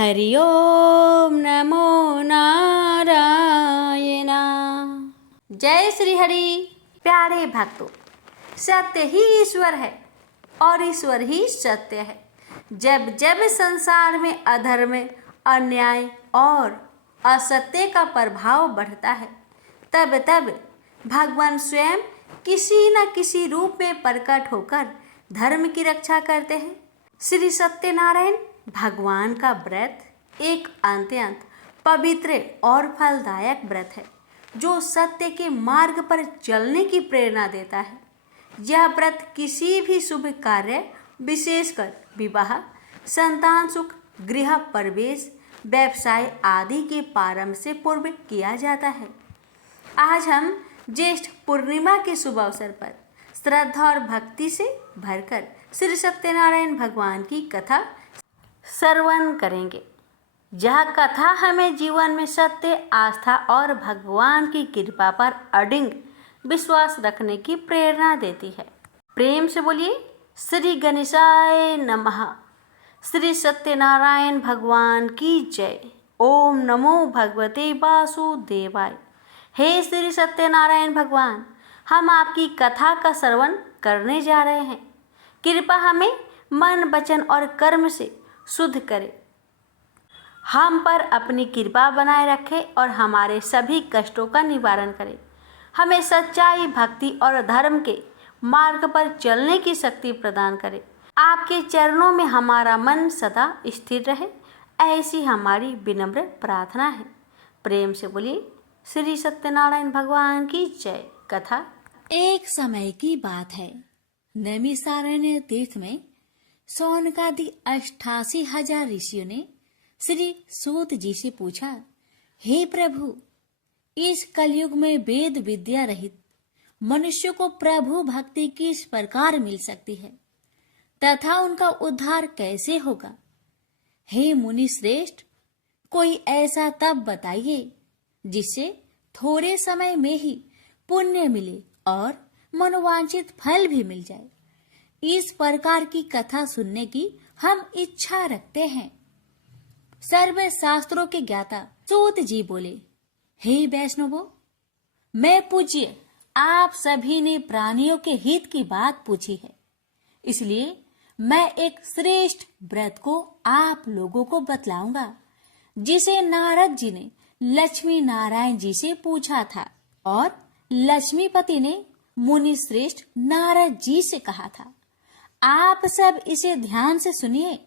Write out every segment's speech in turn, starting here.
हरि ओम नमो नारायण। जय श्री हरि। प्यारे भक्तों, सत्य ही ईश्वर है और ईश्वर ही सत्य है। जब जब संसार में अधर्म, अन्याय और असत्य का प्रभाव बढ़ता है, तब तब भगवान स्वयं किसी न किसी रूप में प्रकट होकर धर्म की रक्षा करते हैं। श्री सत्यनारायण भगवान का व्रत एक अत्यंत पवित्र और फलदायक व्रत है, जो सत्य के मार्ग पर चलने की प्रेरणा देता है। यह व्रत किसी भी शुभ कार्य, विशेषकर विवाह, संतान सुख, गृह प्रवेश, व्यवसाय आदि के प्रारंभ से पूर्व किया जाता है। आज हम ज्येष्ठ पूर्णिमा के शुभ अवसर पर श्रद्धा और भक्ति से भरकर श्री सत्यनारायण भगवान की कथा श्रवण करेंगे। यह कथा हमें जीवन में सत्य, आस्था और भगवान की कृपा पर अडिग विश्वास रखने की प्रेरणा देती है। प्रेम से बोलिए श्री गणेशाय नमः। श्री सत्यनारायण भगवान की जय। ओम नमो भगवते वासुदेवाय। हे श्री सत्यनारायण भगवान, हम आपकी कथा का श्रवण करने जा रहे हैं। कृपा हमें मन, वचन और कर्म से शुद्ध करे, हम पर अपनी कृपा बनाए रखे और हमारे सभी कष्टों का निवारण करे। हमें सच्चाई, भक्ति और धर्म के मार्ग पर चलने की शक्ति प्रदान करे। आपके चरणों में हमारा मन सदा स्थिर रहे, ऐसी हमारी विनम्र प्रार्थना है। प्रेम से बोलिए श्री सत्यनारायण भगवान की जय। कथा। एक समय की बात है, नैमिषारण्य तीर्थ में सौनकादि 88,000 ऋषियों ने श्री सूत जी से पूछा, हे प्रभु, इस कलयुग में वेद विद्या रहित मनुष्य को प्रभु भक्ति किस प्रकार मिल सकती है तथा उनका उद्धार कैसे होगा? हे मुनि श्रेष्ठ, कोई ऐसा तप बताइए जिससे थोड़े समय में ही पुण्य मिले और मनोवांछित फल भी मिल जाए। इस प्रकार की कथा सुनने की हम इच्छा रखते हैं। सर्व शास्त्रों के ज्ञाता सूत जी बोले, हे वैष्णवों, मैं पूज्य आप सभी ने प्राणियों के हित की बात पूछी है, इसलिए मैं एक श्रेष्ठ व्रत को आप लोगों को बतलाऊंगा, जिसे नारद जी ने लक्ष्मी नारायण जी से पूछा था और लक्ष्मीपति ने मुनि श्रेष्ठ नारद जी से कहा था। आप सब इसे ध्यान से सुनिए।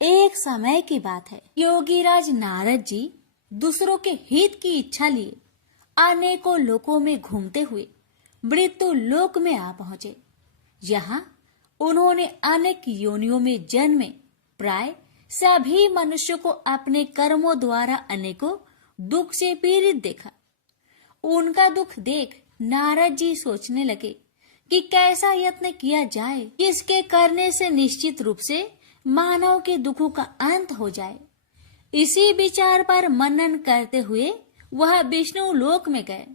एक समय की बात है, योगीराज नारद जी दूसरों के हित की इच्छा लिए अनेकों लोकों में घूमते हुए मृत्यु लोक में आ पहुंचे। यहाँ उन्होंने अनेक योनियों में जन्मे प्राय सभी मनुष्यों को अपने कर्मों द्वारा अनेकों दुख से पीड़ित देखा। उनका दुख देख नारद जी सोचने लगे कि कैसा यत्न किया जाए, इसके करने से निश्चित रूप से मानव के दुखों का अंत हो जाए। इसी विचार पर मनन करते हुए वह विष्णु लोक में गए।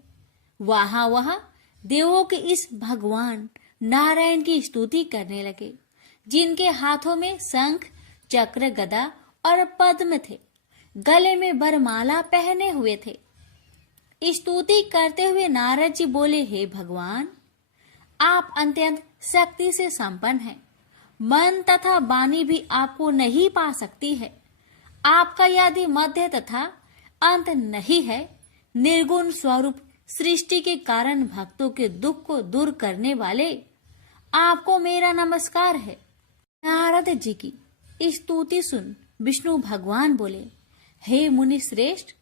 वह देवों के इस भगवान नारायण की स्तुति करने लगे, जिनके हाथों में शंख, चक्र, गदा और पद्म थे, गले में वरमाला पहने हुए थे। स्तुति करते हुए नारद जी बोले, हे भगवान, आप अत्यंत शक्ति से संपन्न हैं। मन तथा वाणी भी आपको नहीं पा सकती है। आपका यदि मध्य तथा अंत नहीं है, निर्गुण स्वरूप सृष्टि के कारण भक्तों के दुख को दूर करने वाले, आपको मेरा नमस्कार है। नारद जी की स्तुति सुन विष्णु भगवान बोले, हे मुनि श्रेष्ठ,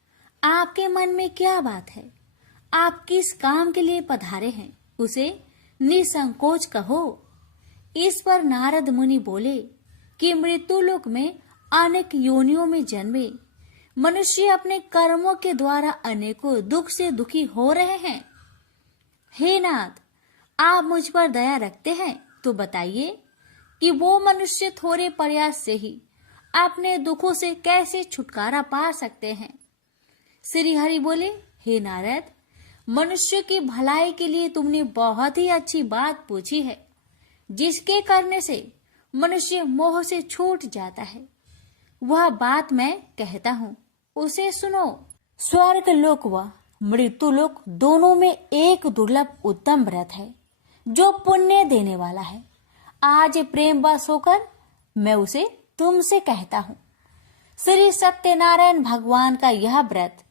आपके मन में क्या बात है? आप किस काम के लिए पधारे हैं, उसे निसंकोच कहो। इस पर नारद मुनि बोले कि मृत्यु लोक में अनेक योनियों में जन्मे मनुष्य अपने कर्मों के द्वारा अनेकों दुख से दुखी हो रहे हैं। हे नाथ, आप मुझ पर दया रखते हैं तो बताइए कि वो मनुष्य थोड़े प्रयास से ही अपने दुखों से कैसे छुटकारा पा सकते हैं। श्री हरि बोले, हे नारद, मनुष्य की भलाई के लिए तुमने बहुत ही अच्छी बात पूछी है, जिसके करने से मनुष्य मोह से छूट जाता है। वह बात मैं कहता हूँ, उसे सुनो। स्वर्ग लोक व मृत्यु लोक दोनों में एक दुर्लभ उत्तम व्रत है जो पुण्य देने वाला है। आज प्रेम वश होकर मैं उसे तुमसे कहता हूँ। श्री सत्यनारायण भगवान का यह व्रत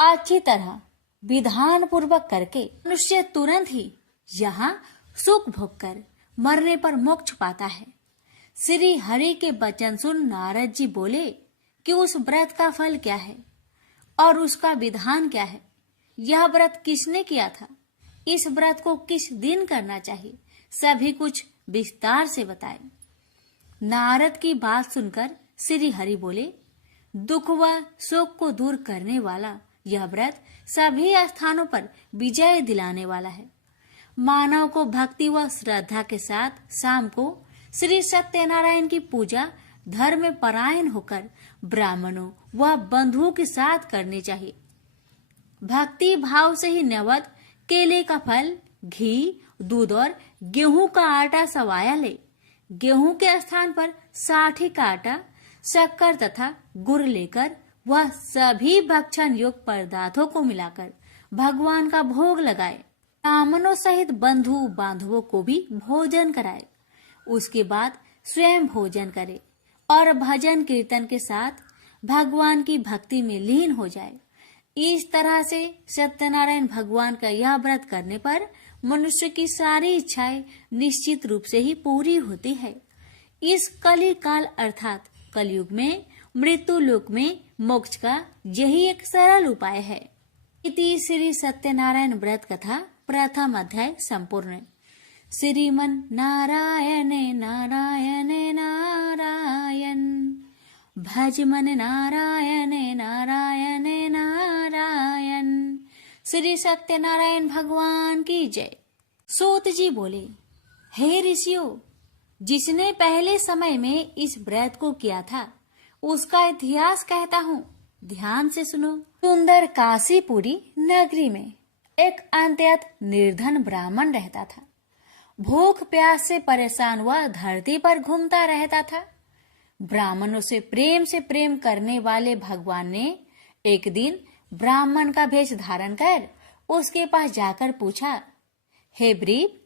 अच्छी तरह विधान पूर्वक करके मनुष्य तुरंत ही यहाँ सुख भोग कर मरने पर मोक्ष पाता है। श्री हरि के वचन सुन नारद जी बोले कि उस व्रत का फल क्या है और उसका विधान क्या है। यह व्रत किसने किया था, इस व्रत को किस दिन करना चाहिए, सभी कुछ विस्तार से बताए। नारद की बात सुनकर श्री हरि बोले, दुख व शोक को दूर करने वाला यह व्रत सभी स्थानों पर विजय दिलाने वाला है। मानव को भक्ति व श्रद्धा के साथ शाम को श्री सत्यनारायण की पूजा धर्म में परायण होकर ब्राह्मणों व बंधुओं के साथ करनी चाहिए। भक्ति भाव से ही नैवेद्य केले का फल, घी, दूध और गेहूं का आटा सवाया ले। गेहूं के स्थान पर साठी का आटा, शक्कर तथा गुड़ लेकर वह सभी भक्षण योग्य पदार्थों को मिलाकर भगवान का भोग लगाए। ब्राह्मणों सहित बंधु बांधवों को भी भोजन कराए। उसके बाद स्वयं भोजन करे और भजन कीर्तन के साथ भगवान की भक्ति में लीन हो जाए। इस तरह से सत्यनारायण भगवान का यह व्रत करने पर मनुष्य की सारी इच्छाएं निश्चित रूप से ही पूरी होती है। इस कली काल अर्थात कलयुग में मृत्यु लोक में मोक्ष का यही एक सरल उपाय है। इति श्री सत्यनारायण व्रत कथा प्रथम अध्याय संपूर्ण। श्रीमन नारायणे नारायणे नारायण, भज मन नारायणे नारायणे नारायण। श्री सत्यनारायण भगवान की जय। सूत जी बोले, हे ऋषियों, जिसने पहले समय में इस व्रत को किया था उसका इतिहास कहता हूँ, ध्यान से सुनो। सुंदर काशीपुरी नगरी में एक अत्यंत निर्धन ब्राह्मण रहता था। भूख प्यास से परेशान वह धरती पर घूमता रहता था। ब्राह्मणों से प्रेम करने वाले भगवान ने एक दिन ब्राह्मण का भेष धारण कर उसके पास जाकर पूछा, हे ब्रीप,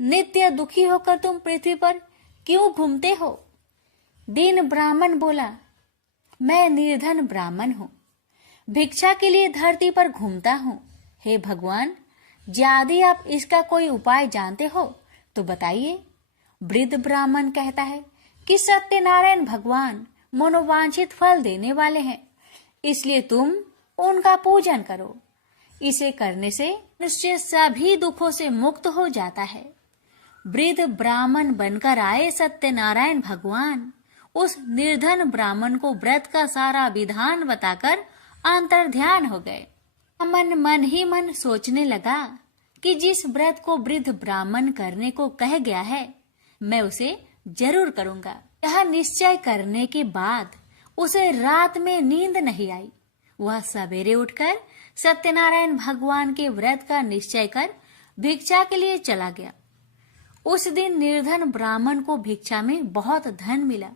नित्य दुखी होकर तुम पृथ्वी पर क्यों घूमते हो? दीन ब्राह्मण बोला, मैं निर्धन ब्राह्मण हूँ, भिक्षा के लिए धरती पर घूमता हूँ। हे भगवान, यदि आप इसका कोई उपाय जानते हो तो बताइए। वृद्ध ब्राह्मण कहता है कि सत्यनारायण भगवान मनोवांछित फल देने वाले हैं, इसलिए तुम उनका पूजन करो। इसे करने से मनुष्य सभी दुखों से मुक्त हो जाता है। वृद्ध ब्राह्मण बनकर आए सत्यनारायण भगवान उस निर्धन ब्राह्मण को व्रत का सारा विधान बताकर अंतर्ध्यान हो गए। मन ही मन सोचने लगा कि जिस व्रत को वृद्ध ब्राह्मण करने को कह गया है मैं उसे जरूर करूंगा। यह निश्चय करने के बाद उसे रात में नींद नहीं आई। वह सवेरे उठकर सत्यनारायण भगवान के व्रत का निश्चय कर भिक्षा के लिए चला गया। उस दिन निर्धन ब्राह्मण को भिक्षा में बहुत धन मिला,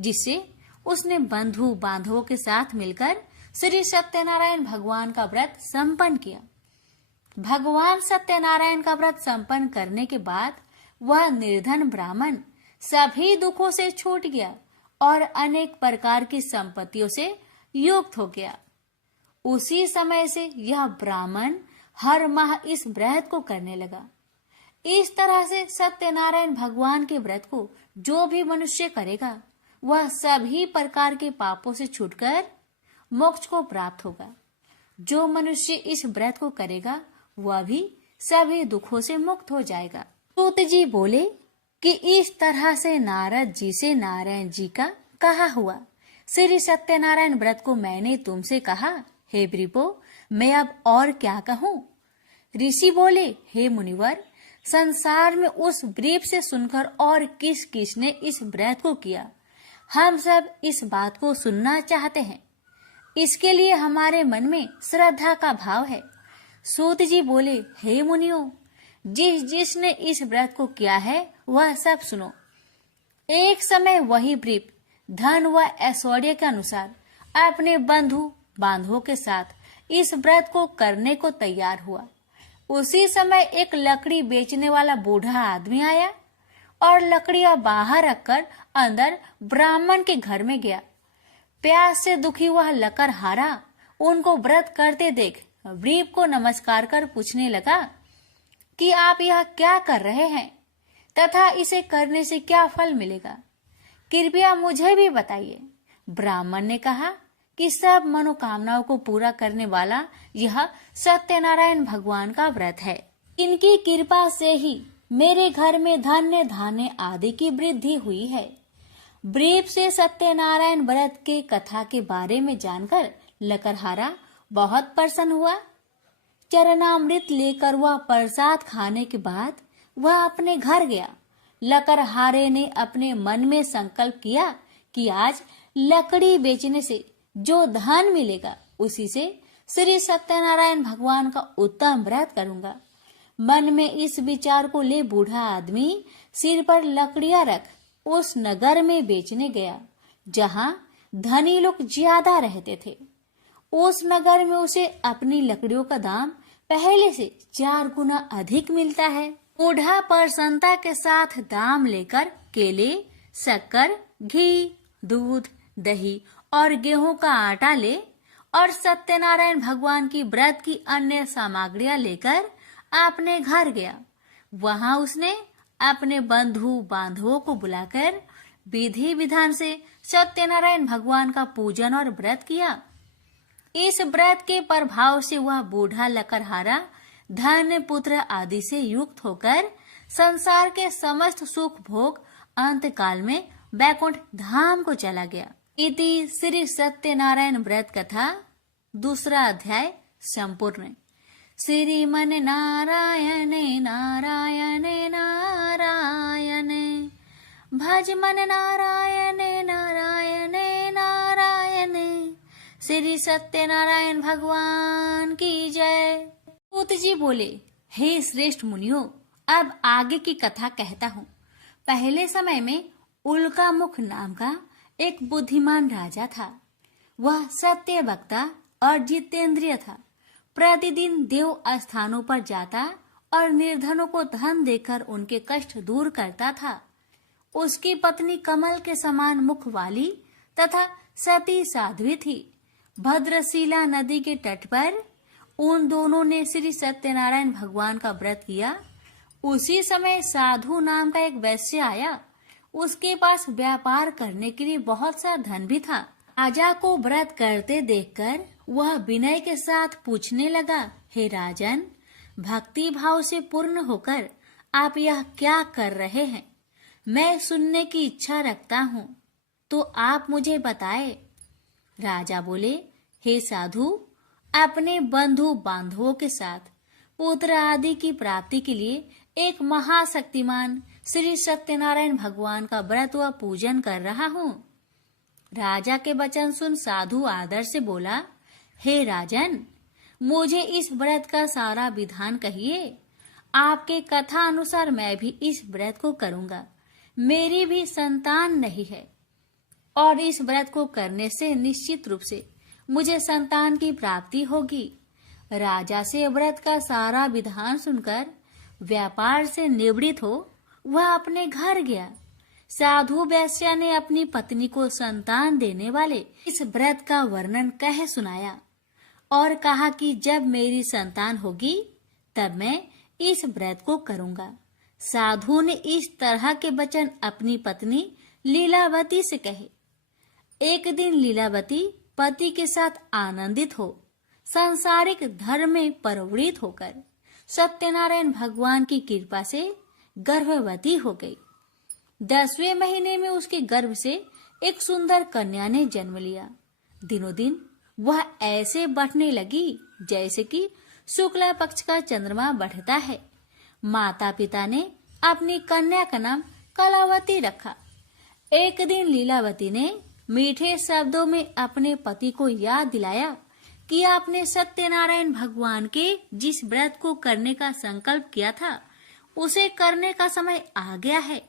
जिससे उसने बंधु बांधवों के साथ मिलकर श्री सत्यनारायण भगवान का व्रत संपन्न किया। भगवान सत्यनारायण का व्रत संपन्न करने के बाद वह निर्धन ब्राह्मण सभी दुखों से छूट गया और अनेक प्रकार की संपत्तियों से युक्त हो गया। उसी समय से यह ब्राह्मण हर माह इस व्रत को करने लगा। इस तरह से सत्यनारायण भगवान के व्रत को जो भी मनुष्य करेगा वह सभी प्रकार के पापों से छूटकर मोक्ष को प्राप्त होगा। जो मनुष्य इस व्रत को करेगा वह भी सभी दुखों से मुक्त हो जाएगा। सूत जी बोले कि इस तरह से नारद जी से नारायण जी का कहा हुआ श्री सत्यनारायण व्रत को मैंने तुमसे कहा। हे ब्रीपो, मैं अब और क्या कहूँ? ऋषि बोले, हे मुनिवर, संसार में उस ब्रीप से सुनकर और किस किस ने इस व्रत को किया, हम सब इस बात को सुनना चाहते हैं। इसके लिए हमारे मन में श्रद्धा का भाव है। सूत जी बोले, हे मुनियों, जिसने इस व्रत को किया है वह सब सुनो। एक समय वही ब्रीप धन व ऐश्वर्य के अनुसार अपने बंधु बांधवों के साथ इस व्रत को करने को तैयार हुआ। उसी समय एक लकड़ी बेचने वाला बूढ़ा आदमी आया और लकड़ियां बाहर रखकर अंदर ब्राह्मण के घर में गया। प्यास से दुखी वह लकड़हारा उनको व्रत करते देख वृप को नमस्कार कर पूछने लगा कि आप यह क्या कर रहे हैं तथा इसे करने से क्या फल मिलेगा, कृपया मुझे भी बताइए। ब्राह्मण ने कहा कि सब मनोकामनाओं को पूरा करने वाला यह सत्यनारायण भगवान का व्रत है। इनकी कृपा से ही मेरे घर में धन्य धान्य आदि की वृद्धि हुई है। ब्रीफ से सत्यनारायण व्रत के कथा के बारे में जानकर लकड़हारा बहुत प्रसन्न हुआ। चरणामृत लेकर वह प्रसाद खाने के बाद वह अपने घर गया। लकड़हारे ने अपने मन में संकल्प किया कि आज लकड़ी बेचने से जो धन मिलेगा उसी से श्री सत्यनारायण भगवान का उत्तम व्रत करूंगा। मन में इस विचार को ले बूढ़ा आदमी सिर पर लकड़ियां रख उस नगर में बेचने गया जहां धनी लोग ज्यादा रहते थे। उस नगर में उसे अपनी लकड़ियों का दाम पहले से 4 गुना अधिक मिलता है। बूढ़ा प्रसन्नता के साथ दाम लेकर केले, शक्कर, घी, दूध, दही और गेहूं का आटा ले और सत्यनारायण भगवान की व्रत की अन्य सामग्रियां लेकर अपने घर गया। वहां उसने अपने बंधु बांधवों को बुलाकर विधि विधान से सत्यनारायण भगवान का पूजन और व्रत किया। इस व्रत के प्रभाव से वह बूढ़ा लकड़हारा धन पुत्र आदि से युक्त होकर संसार के समस्त सुख भोग अंत काल में बैकुंठ धाम को चला गया। इति श्री सत्यनारायण व्रत कथा 2 अध्याय संपूर्ण। श्रीमन नारायण नारायण नारायण भज मन नारायण नारायण नारायण। श्री सत्यनारायण भगवान की जय। सूत जी बोले, हे श्रेष्ठ मुनियों, अब आगे की कथा कहता हूँ। पहले समय में उल्का मुख नाम का एक बुद्धिमान राजा था। वह सत्य वक्ता और जितेंद्रिय था। प्रतिदिन देव स्थानों पर जाता और निर्धनों को धन देकर उनके कष्ट दूर करता था। उसकी पत्नी कमल के समान मुख वाली तथा सती साध्वी थी। भद्रशिला नदी के तट पर उन दोनों ने श्री सत्यनारायण भगवान का व्रत किया। उसी समय साधु नाम का एक वैश्य आया। उसके पास व्यापार करने के लिए बहुत सा धन भी था। राजा को व्रत करते देखकर वह विनय के साथ पूछने लगा, हे राजन, भक्ति भाव से पूर्ण होकर आप यह क्या कर रहे हैं? मैं सुनने की इच्छा रखता हूँ, तो आप मुझे बताए। राजा बोले, हे साधु, अपने बंधु बांधवों के साथ पुत्र आदि की प्राप्ति के लिए एक महाशक्तिमान श्री सत्यनारायण भगवान का व्रत व पूजन कर रहा हूँ। राजा के वचन सुन साधु आदर से बोला, हे राजन, मुझे इस व्रत का सारा विधान कहिए। आपके कथा अनुसार मैं भी इस व्रत को करूंगा। मेरी भी संतान नहीं है और इस व्रत को करने से निश्चित रूप से मुझे संतान की प्राप्ति होगी। राजा से व्रत का सारा विधान सुनकर व्यापार से निवृत्त हो वह अपने घर गया। साधु वैश्य ने अपनी पत्नी को संतान देने वाले इस व्रत का वर्णन कह सुनाया और कहा कि जब मेरी संतान होगी तब मैं इस व्रत को करूंगा। साधु ने इस तरह के वचन अपनी पत्नी लीलावती से कहे। एक दिन लीलावती पति के साथ आनंदित हो सांसारिक धर्म में प्रवृत्त होकर सत्यनारायण भगवान की कृपा से गर्भवती हो गई। 10वें महीने में उसके गर्भ से एक सुंदर कन्या ने जन्म लिया। दिनों दिन वह ऐसे बढ़ने लगी जैसे कि शुक्ला पक्ष का चंद्रमा बढ़ता है। माता पिता ने अपनी कन्या का नाम कलावती रखा। एक दिन लीलावती ने मीठे शब्दों में अपने पति को याद दिलाया कि आपने सत्यनारायण भगवान के जिस व्रत को करने का संकल्प किया था उसे करने का समय आ गया है।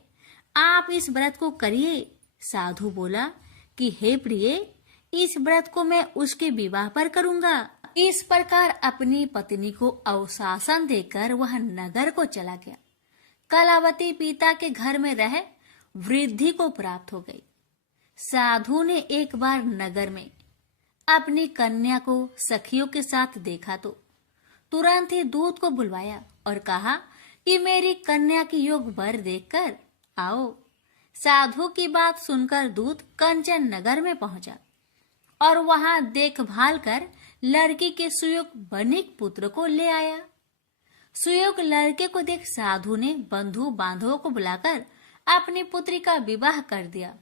आप इस व्रत को करिए। साधु बोला, कि हे प्रिय, इस व्रत को मैं उसके विवाह पर करूंगा। इस प्रकार अपनी पत्नी को अवशासन देकर वह नगर को चला गया। कलावती पिता के घर में रह वृद्धि को प्राप्त हो गई। साधु ने एक बार नगर में अपनी कन्या को सखियों के साथ देखा तो तुरंत ही दूत को बुलवाया और कहा कि मेरी कन्या की योग वर देखकर आओ। साधु की बात सुनकर दूत कंचन नगर में पहुंचा और वहां देखभाल कर लड़की के सुयोग बनिक पुत्र को ले आया। सुयोग लड़के को देख साधु ने बंधु बांधवों को बुलाकर अपनी पुत्री का विवाह कर दिया।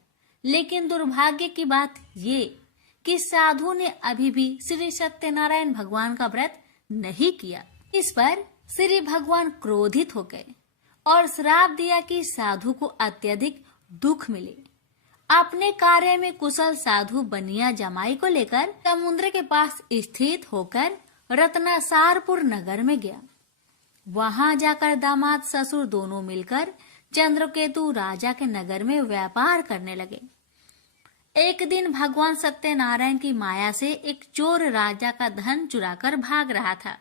लेकिन दुर्भाग्य की बात ये कि साधु ने अभी भी श्री सत्यनारायण भगवान का व्रत नहीं किया। इस पर श्री भगवान क्रोधित हो गए और श्राप दिया कि साधु को अत्यधिक दुख मिले। अपने कार्य में कुशल साधु बनिया जमाई को लेकर समुद्र के पास स्थित होकर रत्नासारपुर नगर में गया। वहां जाकर दामाद ससुर दोनों मिलकर चंद्रकेतु राजा के नगर में व्यापार करने लगे। एक दिन भगवान सत्यनारायण की माया से एक चोर राजा का धन चुराकर भाग रहा था।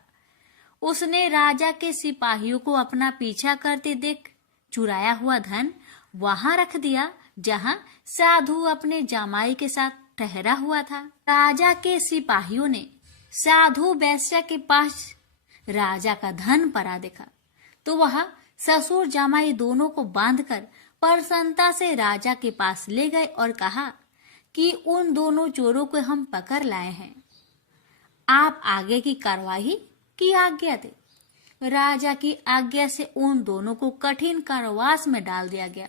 उसने राजा के सिपाहियों को अपना पीछा करते देख चुराया हुआ धन वहां रख दिया जहां साधु अपने जामाई के साथ ठहरा हुआ था। राजा के सिपाहियों ने साधु वैश्या के पास राजा का धन पड़ा देखा तो वह ससुर जामाई दोनों को बांधकर प्रसन्नता से राजा के पास ले गए और कहा कि उन दोनों चोरों को हम पकड़ लाए हैं, आप आगे की कार्रवाई की आज्ञा दे। राजा की आज्ञा से उन दोनों को कठिन कारावास में डाल दिया गया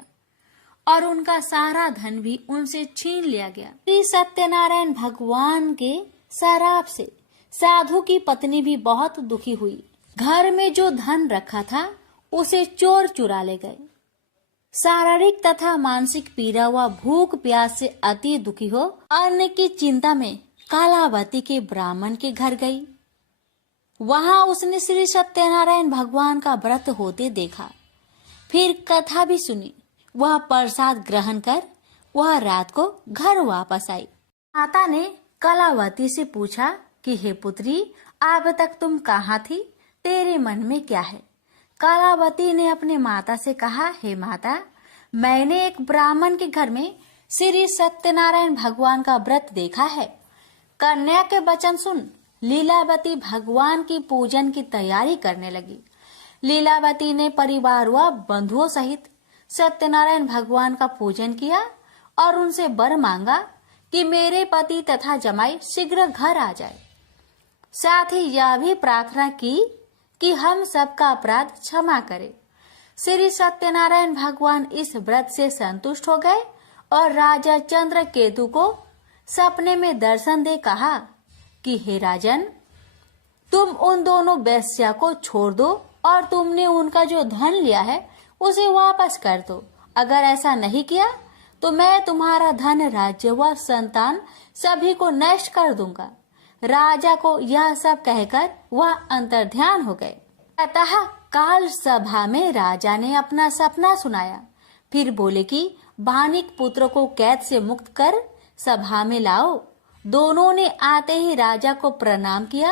और उनका सारा धन भी उनसे छीन लिया गया। श्री सत्यनारायण भगवान के श्राप से साधु की पत्नी भी बहुत दुखी हुई। घर में जो धन रखा था उसे चोर चुरा ले गए। शारीरिक तथा मानसिक पीड़ा व भूख प्यास से अति दुखी हो अन्न की चिंता में कालावती के ब्राह्मण के घर गई। वहां उसने श्री सत्यनारायण भगवान का व्रत होते देखा। फिर कथा भी सुनी। वह प्रसाद ग्रहण कर वह रात को घर वापस आई। माता ने कलावती से पूछा कि हे पुत्री, अब तक तुम कहाँ थी? तेरे मन में क्या है? कलावती ने अपने माता से कहा, हे माता, मैंने एक ब्राह्मण के घर में श्री सत्यनारायण भगवान का व्रत देखा है। कन्या के वचन सुन लीलावती भगवान की पूजन की तैयारी करने लगी। लीलावती ने परिवार व बंधुओं सहित सत्यनारायण भगवान का पूजन किया और उनसे वर मांगा कि मेरे पति तथा जमाई शीघ्र घर आ जाए। साथ ही यह भी प्रार्थना की कि हम सबका अपराध क्षमा करे। श्री सत्यनारायण भगवान इस व्रत से संतुष्ट हो गए और राजा चंद्रकेतु को सपने में दर्शन दे कहा कि हे राजन, तुम उन दोनों वेश्या को छोड़ दो और तुमने उनका जो धन लिया है उसे वापस कर दो। अगर ऐसा नहीं किया तो मैं तुम्हारा धन, राज्य व संतान सभी को नष्ट कर दूंगा। राजा को यह सब कहकर वह अंतर्ध्यान हो गए। अतः काल सभा में राजा ने अपना सपना सुनाया। फिर बोले कि बानिक पुत्र को कैद से मुक्त कर सभा में लाओ। दोनों ने आते ही राजा को प्रणाम किया।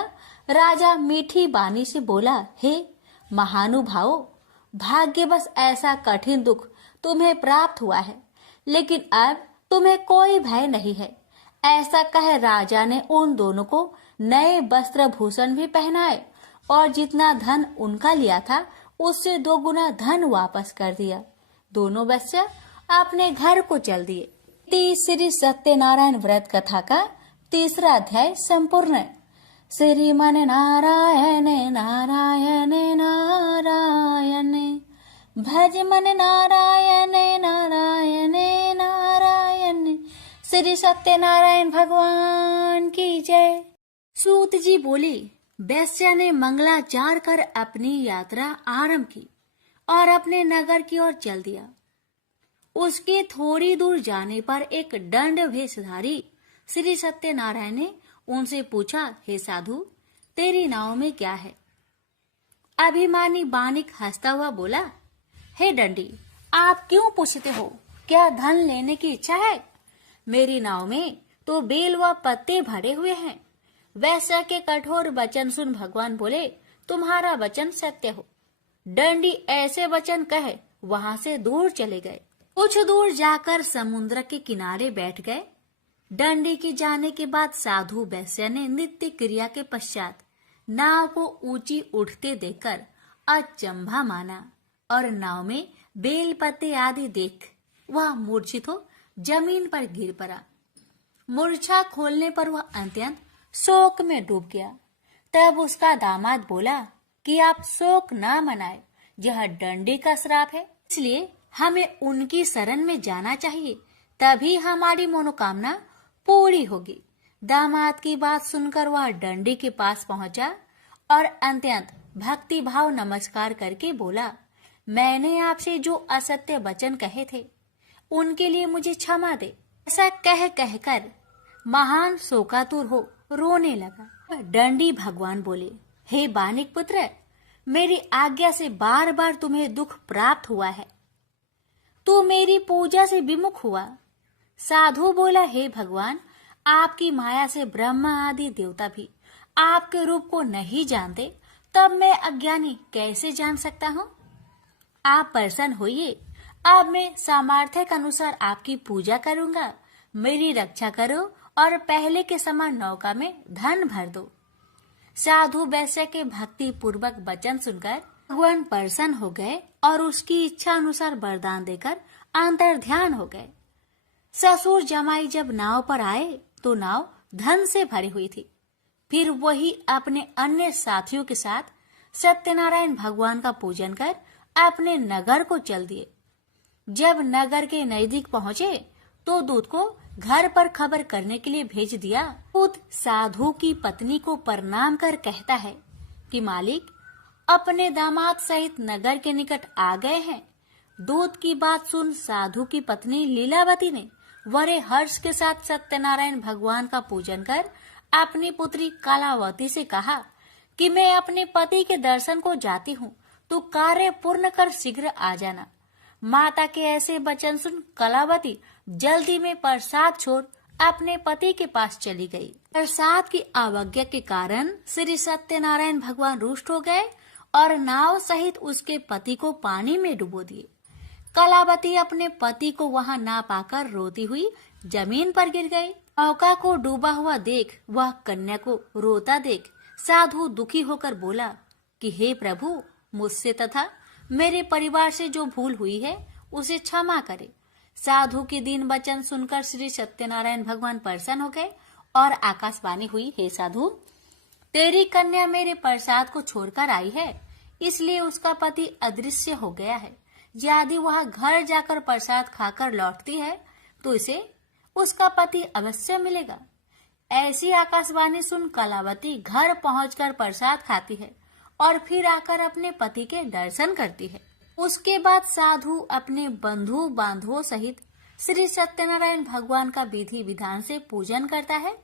राजा मीठी बानी से बोला, हे महानुभावो, भाग्यवश ऐसा कठिन दुख तुम्हें प्राप्त हुआ है, लेकिन अब तुम्हें कोई भय नहीं है। ऐसा कह राजा ने उन दोनों को नए वस्त्र भूषण भी पहनाए और जितना धन उनका लिया था उससे 2 गुना धन वापस कर दिया। दोनों वेश्या अपने घर को चल दिए। श्री सत्यनारायण व्रत कथा का 3रा अध्याय संपूर्ण। श्रीमन नारायण नारायण नारायण, भज मन नारायण नारायण नारायण। श्री सत्यनारायण भगवान की जय। सूत जी बोली, वैश्या ने मंगलाचार कर अपनी यात्रा आरंभ की और अपने नगर की ओर चल दिया। उसके थोड़ी दूर जाने पर एक दंड वेशधारी श्री सत्यनारायण ने उनसे पूछा, हे साधु, तेरी नाव में क्या है? अभिमानी बानिक हंसता हुआ बोला, हे दंडी, आप क्यों पूछते हो? क्या धन लेने की इच्छा है? मेरी नाव में तो बेल व पत्ते भरे हुए हैं। वैश्य के कठोर वचन सुन भगवान बोले, तुम्हारा वचन सत्य हो। डंडी ऐसे वचन कहे वहां से दूर चले गए। कुछ दूर जाकर समुद्र के किनारे बैठ गए। डंडी के जाने के बाद साधु वैश्य ने नित्य क्रिया के पश्चात नाव को ऊंची उठते देखकर अचंभा माना और नाव में बेल पत्ते आदि देख वह मूर्छित हो जमीन पर गिर पड़ा। मूर्छा खोलने पर वह अत्यंत शोक में डूब गया। तब उसका दामाद बोला कि आप शोक न मनाए, यह डंडी का श्राप है, इसलिए हमें उनकी शरण में जाना चाहिए, तभी हमारी मनोकामना पूरी होगी। दामाद की बात सुनकर वह डंडी के पास पहुंचा और अत्यंत भक्ति भाव नमस्कार करके बोला, मैंने आपसे जो असत्य वचन कहे थे उनके लिए मुझे क्षमा दे। ऐसा कहकर महान शोकातुर हो रोने लगा। डंडी भगवान बोले, हे बानिक पुत्र, मेरी आज्ञा से बार बार तुम्हें दुख प्राप्त हुआ है, तू मेरी पूजा से विमुख हुआ। साधु बोला, हे भगवान, आपकी माया से ब्रह्मा आदि देवता भी आपके रूप को नहीं जानते, तब मैं अज्ञानी कैसे जान सकता हूँ। आप प्रसन्न होइए, अब मैं सामर्थ्य के अनुसार आपकी पूजा करूंगा। मेरी रक्षा करो और पहले के समान नौका में धन भर दो। साधु वैश्य के भक्ति पूर्वक वचन सुनकर भगवान प्रसन्न हो गए और उसकी इच्छा अनुसार वरदान देकर अंतर ध्यान हो गए। ससुर जमाई जब नाव पर आए तो नाव धन से भरी हुई थी। फिर वही अपने अन्य साथियों के साथ सत्यनारायण भगवान का पूजन कर अपने नगर को चल दिए। जब नगर के नजदीक पहुंचे तो दूत को घर पर खबर करने के लिए भेज दिया। दूत साधु की पत्नी को प्रणाम कर कहता है कि मालिक अपने दामाद सहित नगर के निकट आ गए हैं। दूत की बात सुन साधु की पत्नी लीलावती ने बड़े हर्ष के साथ सत्यनारायण भगवान का पूजन कर अपनी पुत्री कलावती से कहा कि मैं अपने पति के दर्शन को जाती हूँ, तो कार्य पूर्ण कर शीघ्र आ जाना। माता के ऐसे वचन सुन कलावती जल्दी में प्रसाद छोड़ अपने पति के पास चली गई। प्रसाद की अवज्ञा के कारण श्री सत्यनारायण भगवान रुष्ट हो गए और नाव सहित उसके पति को पानी में डुबो दिए। कलावती अपने पति को वहां ना पाकर रोती हुई जमीन पर गिर गई। नौका को डूबा हुआ देख वह कन्या को रोता देख साधु दुखी होकर बोला कि हे प्रभु, मुझसे तथा मेरे परिवार से जो भूल हुई है उसे क्षमा करे। साधु के दीन वचन सुनकर श्री सत्यनारायण भगवान प्रसन्न हो गए और आकाशवाणी हुई, हे साधु, तेरी कन्या मेरे प्रसाद को छोड़कर आई है, इसलिए उसका पति अदृश्य हो गया है। यदि वह घर जाकर प्रसाद खाकर लौटती है तो इसे उसका पति अवश्य मिलेगा। ऐसी आकाशवाणी सुन कलावती घर पहुंचकर प्रसाद खाती है और फिर आकर अपने पति के दर्शन करती है। उसके बाद साधु अपने बंधु बांधवों सहित श्री सत्यनारायण भगवान का विधि विधान से पूजन करता है।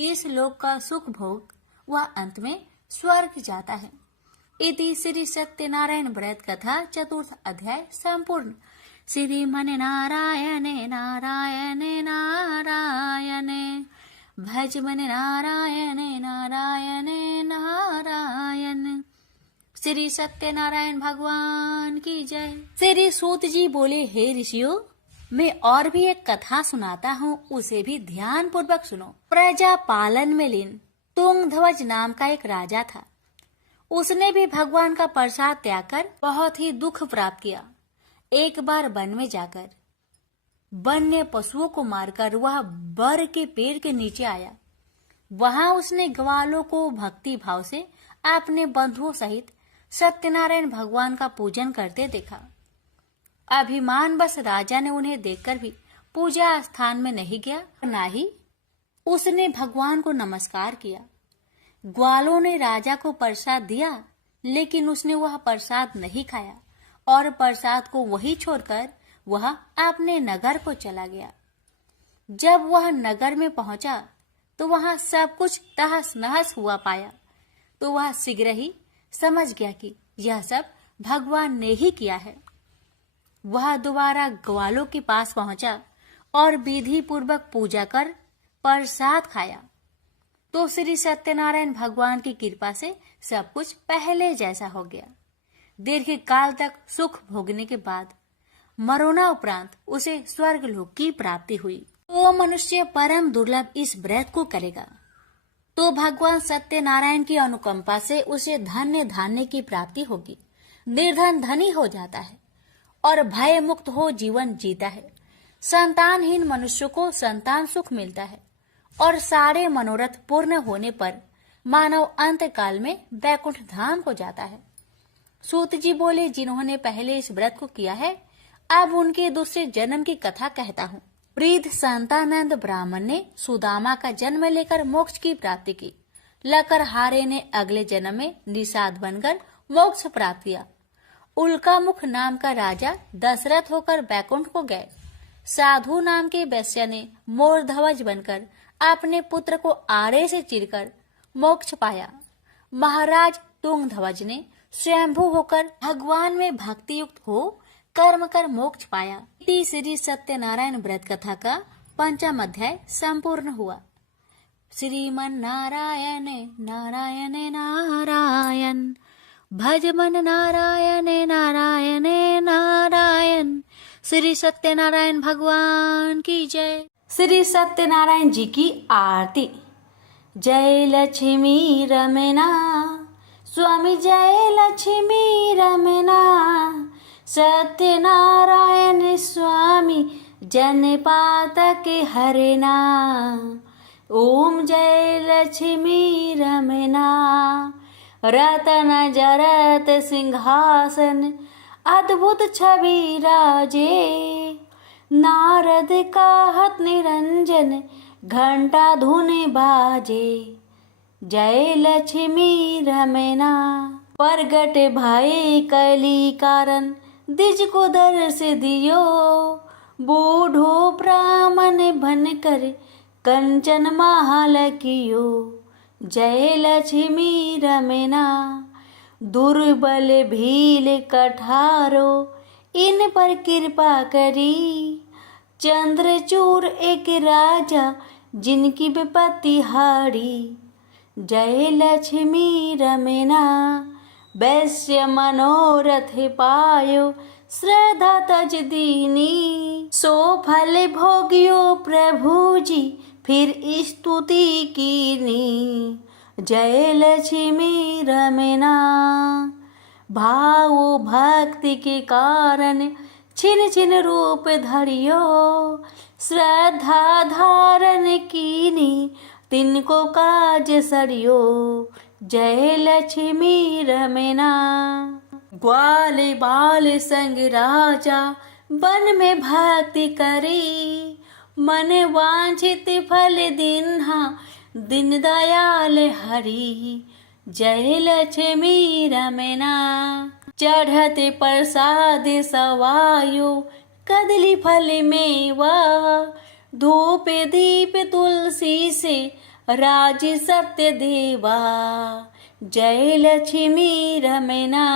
इस लोक का सुख भोग वह अंत में स्वर्ग जाता है। इति श्री सत्यनारायण व्रत कथा चतुर्थ अध्याय संपूर्ण। श्रीमन नारायणे नारायणे नारायणे भज मन नारायणे नारायणे नारायण। श्री सत्यनारायण भगवान की जय। श्री सूत जी बोले, हे ऋषियों, मैं और भी एक कथा सुनाता हूँ, उसे भी ध्यान पूर्वक सुनो। प्रजा पालन में लीन तुंगध्वज नाम का एक राजा था। उसने भी भगवान का प्रसाद त्याग कर बहुत ही दुख प्राप्त किया। एक बार वन में जाकर वन्य पशुओं को मारकर वह बर के पेड़ के नीचे आया। वहां उसने ग्वालों को भक्ति भाव से अपने बंधुओं सहित सत्यनारायण भगवान का पूजन करते देखा। अभिमानवश राजा ने उन्हें देखकर भी पूजा स्थान में नहीं गया, न ही उसने भगवान को नमस्कार किया। ग्वालों ने राजा को प्रसाद दिया, लेकिन उसने वह प्रसाद नहीं खाया और प्रसाद को वही छोड़कर वह अपने नगर को चला गया। जब वह नगर में पहुंचा तो वहां सब कुछ तहस नहस हुआ पाया, तो वह शीघ्र ही समझ गया कि यह सब भगवान ने ही किया है। वह दोबारा ग्वालों के पास पहुंचा और विधि पूर्वक पूजा कर प्रसाद खाया तो श्री सत्यनारायण भगवान की कृपा से सब कुछ पहले जैसा हो गया। दीर्घ काल तक सुख भोगने के बाद मरोना उपरांत उसे स्वर्ग लोक की प्राप्ति हुई। तो मनुष्य परम दुर्लभ इस व्रत को करेगा तो भगवान सत्यनारायण की अनुकंपा से उसे धन्य धान्य की प्राप्ति होगी। निर्धन धनी हो जाता है और भय मुक्त हो जीवन जीता है। संतानहीन मनुष्य को संतान सुख मिलता है और सारे मनोरथ पूर्ण होने पर मानव अंत काल में वैकुंठ धाम को जाता है। सूत जी बोले, जिन्होंने पहले इस व्रत को किया है अब उनके दूसरे जन्म की कथा कहता हूँ। वृद्ध संतानंद ब्राह्मण ने सुदामा का जन्म लेकर मोक्ष की प्राप्ति की। लकरहारे ने अगले जन्म में निषाद बनकर मोक्ष प्राप्त किया। उल्कामुख नाम का राजा दशरथ होकर बैकुंठ को गए। साधु नाम के वैश्य ने मोर ध्वज बनकर अपने पुत्र को आरे से चीरकर मोक्ष पाया। महाराज तुंगध्वज ने स्वयंभू होकर भगवान में भक्ति युक्त हो कर्म कर मोक्ष पाया। श्री सत्यनारायण व्रत कथा का 5वां अध्याय संपूर्ण हुआ। श्रीमन नारायण नारायण नारायण भज मन नारायण नारायण नारायण। श्री सत्यनारायण भगवान की जय। श्री सत्यनारायण जी की आरती। जय लक्ष्मी रमना स्वामी, जय लक्ष्मी रमना सत्यनारायण स्वामी, जन पातक हरना। ओम जय लक्ष्मी रमना। रतन जरत सिंहासन, अद्भुत छवि राजे। नारद कहत निरंजन, घंटा धुन बाजे। जय लक्ष्मी रमना। प्रगट भय कली कारण, द्विज को दर्श दियो। बूढ़ो ब्राह्मण बनकर, कंचन महल कियो। जय लक्ष्मी रमना। दुर्बल भील कठारो, इन पर कृपा करी। चंद्रचूर एक राजा, जिनकी विपत्ति हारी। जय लक्ष्मी रमना। वैश्य मनोरथ पायो, श्रद्धा तज दीनी। सो फल भोगियो प्रभु जी, फिर स्तुति कीनी। जय लक्ष्मी रमना। भाव भक्ति के कारण, छिन छिन रूप धरियो। श्रद्धा धारण कीनी, तिनको काज सरियो। जय लक्ष्मी रमना। ग्वाल बाल संग राजा, वन में भक्ति करी। मन वांछित फल दिन्हा, दिन दयाल हरि। जय लक्ष्मी रमना। चढ़ते प्रसाद सवायो, कदली फल मेवा। धूप दीप तुलसी से, राज सत्य देवा। जय लक्ष्मी रमना।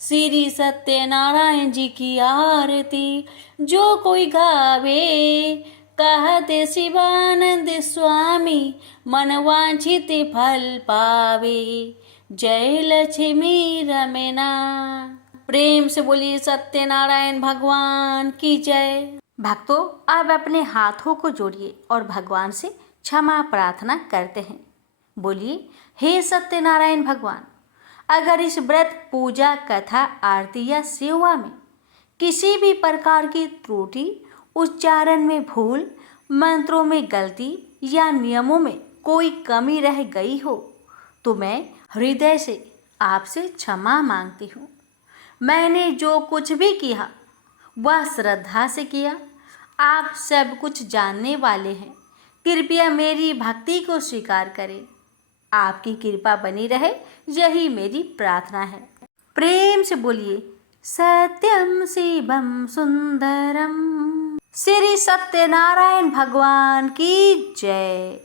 श्री सत्यनारायण जी की आरती जो कोई गावे। कहते शिवानंद स्वामी, मन वांछित फल पावे। जय लक्ष्मी रमना। प्रेम से बोलिए सत्यनारायण भगवान की जय। भक्तों, अब अपने हाथों को जोड़िए और भगवान से क्षमा प्रार्थना करते हैं। बोलिए, हे सत्यनारायण भगवान, अगर इस व्रत पूजा कथा आरती या सेवा में किसी भी प्रकार की त्रुटि, उच्चारण में भूल, मंत्रों में गलती या नियमों में कोई कमी रह गई हो तो मैं हृदय से आपसे क्षमा मांगती हूँ। मैंने जो कुछ भी किया वह श्रद्धा से किया। आप सब कुछ जानने वाले हैं, कृपया मेरी भक्ति को स्वीकार करें। आपकी कृपा बनी रहे, यही मेरी प्रार्थना है। प्रेम से बोलिए सत्यम शिवम सुंदरम। श्री सत्यनारायण भगवान की जय।